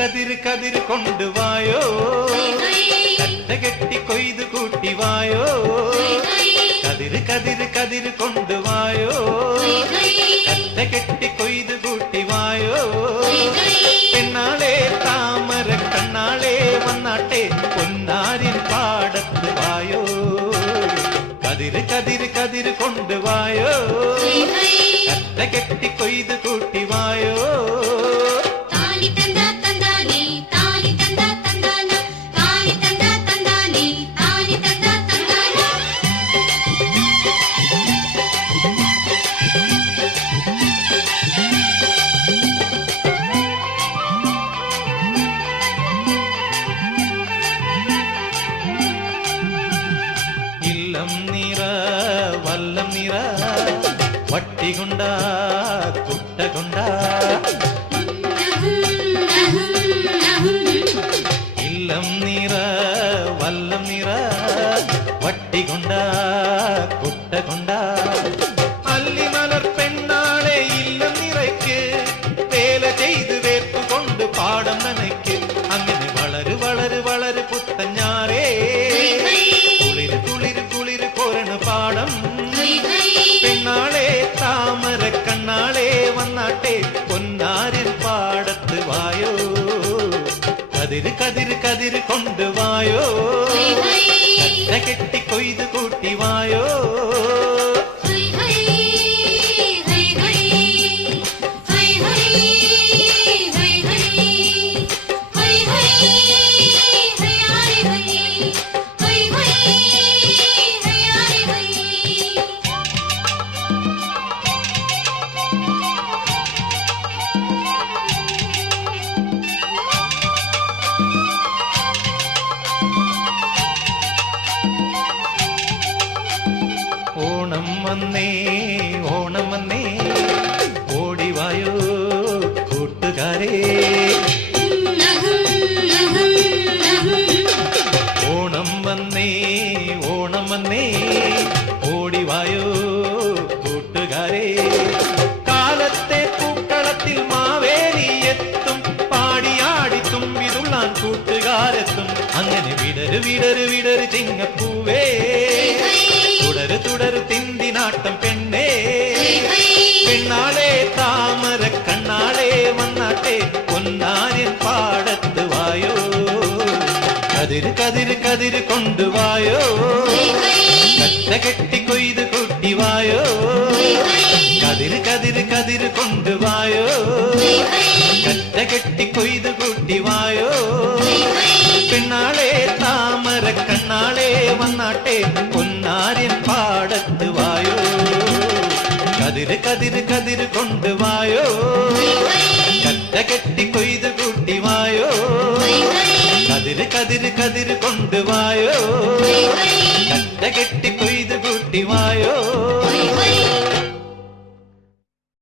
കതിര് കതിര് കൊണ്ടുവായോ, കട്ട കെട്ടി കൊയ്ത് കൂട്ടിവായോ. കതിര് കതിര് കതിര് കൊണ്ടുവായോ, കട്ട കെട്ടി കൊയ്ത് കൂട്ടിവായോ. പെണ്ണാളെ താമര കണ്ണാളെ വന്നാട്ടെ പൊന്നാരിൻ പാടത്ത് വായോ. കതിര് കതിര് കതിര് കൊണ്ടുവായോ, കട്ട കെട്ടി കൊയ്ത് കൂട്ടിവായോ. വല്ലം നിറ വട്ടികൊണ്ട കുട്ടകൊണ്ട ഇല്ലം നിറ വല്ലം നിറ വട്ടികൊണ്ട കുട്ടകൊണ്ട. അല്ലിമലർ പെണ്ണാളെ ഇല്ലം നിറയ്ക്ക് വേല ചെയ്ത് വേർപ്പ് കൊണ്ട് പാടം നനയ്ക്ക്. അങ്ങനെ വളര് വളര് വളര് പുത്തഞ്ഞാറേ കുളിര് കുളിര് കുളിര് കൊരണ പാടം. പെണ്ണാളെ താമര കണ്ണാളെ വന്നാട്ടെ പൊന്നാരിൻ പാടത്ത് വായോ. കതിര് കതിര് കതിര് കൊണ്ടുവായോ, കട്ട കെട്ടി കൊയ്ത് കൂട്ടിവായോ. ഓണം വന്നേ ഓണം വന്നേ ഓടിവായോ കൂട്ടുകാരേ. ഓണം വന്നേ ഓണം വന്നേ ഓടിവായോ കൂട്ടുകാരേ. കാലത്തെ പൂക്കളത്തിൽ മാവേലി എത്തും, പാടിയാടി തുമ്പിതുള്ളാൻ കൂട്ടുകാരെത്തും. അങ്ങനെ വിടര് വിടര് വിടര് ചിങ്ങപ്പൂവേ, തുടരു തുടരു തിന്തിനാട്ടം പെണ്ണേ. പെണ്ണാളെ താമര കണ്ണാളെ വന്നാട്ടെ പൊന്നാരിൻ പാടത്ത് വായോ. കതിര് കതിര് കതിര് കൊണ്ടുവായോ, കട്ട കെട്ടി കൊയ്ത് കൂട്ടിവായോ. കതിര് കതിര് കതിര് കൊണ്ടുവായോ, കട്ട കെട്ടി കൊയ്ത് കൂട്ടിവായോ. പെണ്ണാളെ താമര കണ്ണാളെ വന്നാട്ടെ പൊന്നാരിൻ പാടത്ത് വായോ. കതിര് കതിര് കതിര് കൊണ്ടുവായോ, കട്ട കെട്ടി കൊയ്ത് കൂട്ടിവായോ. കതിര് കതിര് കതിര് കൊണ്ടുവായോ, കട്ട കെട്ടി കൊയ്ത് കൂട്ടിവായോ.